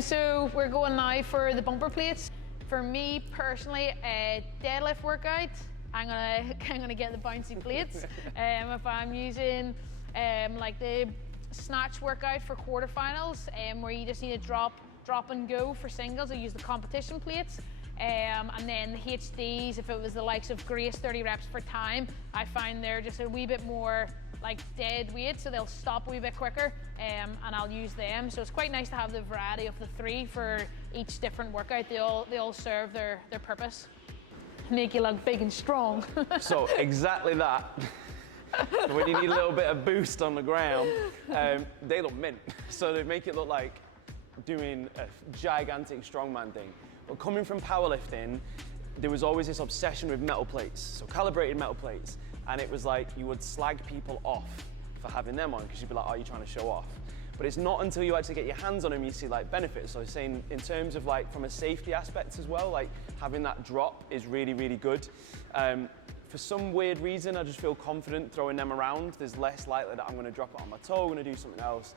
So we're going now for the bumper plates. For me personally, a deadlift workout, I'm gonna get the bouncy plates. If I'm using like the snatch workout for quarterfinals, where you just need to drop and go for singles, I use the competition plates. And then the HDs, if it was the likes of Grace 30 reps for time, I find they're just a wee bit more like dead weight, so they'll stop a wee bit quicker, and I'll use them. So it's quite nice to have the variety of the three for each different workout. They all serve their purpose. Make you look big and strong. So exactly that. When you need a little bit of boost on the ground, they look mint. So they make it look like doing a gigantic strongman thing. But coming from powerlifting, there was always this obsession with metal plates, so calibrated metal plates. And it was like you would slag people off for having them on because you'd be like, oh, you're trying to show off. But it's not until you actually get your hands on them you see like benefits. So saying in terms of like from a safety aspect as well, like having that drop is really, really good. For some weird reason, I just feel confident throwing them around. There's less likely that I'm gonna drop it on my toe, I'm gonna do something else.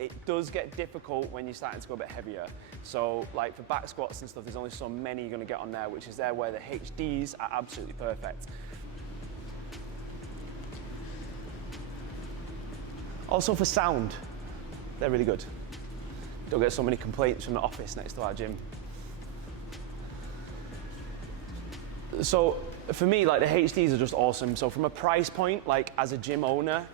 It does get difficult when you're starting to go a bit heavier. So like for back squats and stuff, there's only so many you're gonna get on there, which is there where the HDs are absolutely perfect. Also for sound, they're really good. Don't get so many complaints from the office next to our gym. So for me, like the HDs are just awesome. So from a price point, like as a gym owner,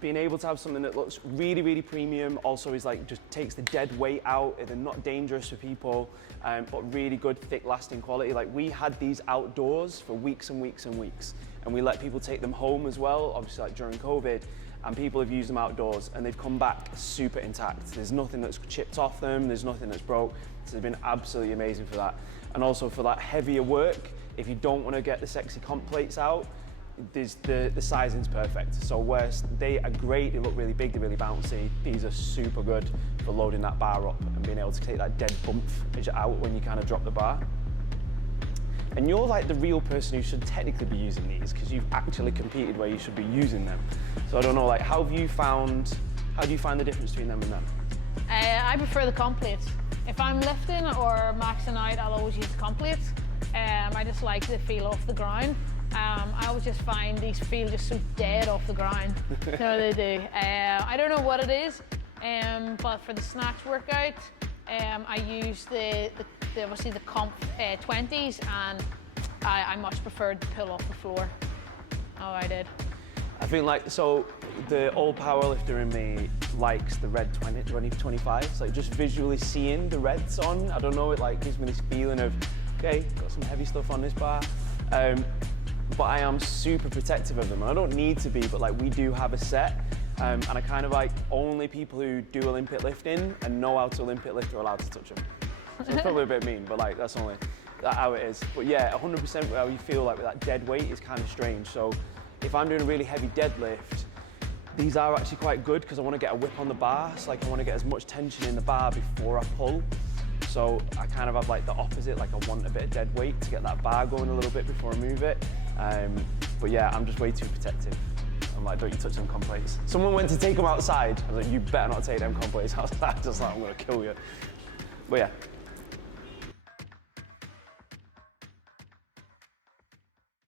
being able to have something that looks really, really premium, also is like just takes the dead weight out. They're not dangerous for people, but really good, thick, lasting quality. Like we had these outdoors for weeks and weeks and weeks, and we let people take them home as well, obviously like during COVID, and people have used them outdoors and they've come back super intact. There's nothing that's chipped off them, there's nothing that's broke. So they've been absolutely amazing for that. And also for that heavier work, if you don't want to get the sexy comp plates out, the sizing's perfect. So whereas they are great, they look really big, they're really bouncy, these are super good for loading that bar up and being able to take that dead bump as you're out when you kind of drop the bar. And you're like the real person who should technically be using these because you've actually competed where you should be using them. So I don't know, like how do you find the difference between them and them? I prefer the comp plates. If I'm lifting or maxing out, I'll always use the comp plates. I just like the feel off the ground. I always just find these feel just so dead off the ground. No, they do. I don't know what it is, but for the snatch workout, I use obviously the comp 20s, and I much preferred the pull off the floor. Oh, I did. I think like, so the old powerlifter in me likes the red 20-25. It's like just visually seeing the reds on, I don't know, it like gives me this feeling of, okay, got some heavy stuff on this bar. But I am super protective of them. And I don't need to be, but like we do have a set. And I kind of like only people who do Olympic lifting and know how to Olympic lift are allowed to touch them. So it's probably a bit mean, but like that's only how it is. But yeah, 100% how you feel like with that dead weight is kind of strange. So if I'm doing a really heavy deadlift, these are actually quite good because I want to get a whip on the bar. So like I want to get as much tension in the bar before I pull. So I kind of have like the opposite, like I want a bit of dead weight to get that bar going a little bit before I move it. But yeah, I'm just way too protective. I'm like, don't you touch them comp plates. Someone went to take them outside. I was like, you better not take them comp plates outside. Just like, I'm gonna kill you. But yeah.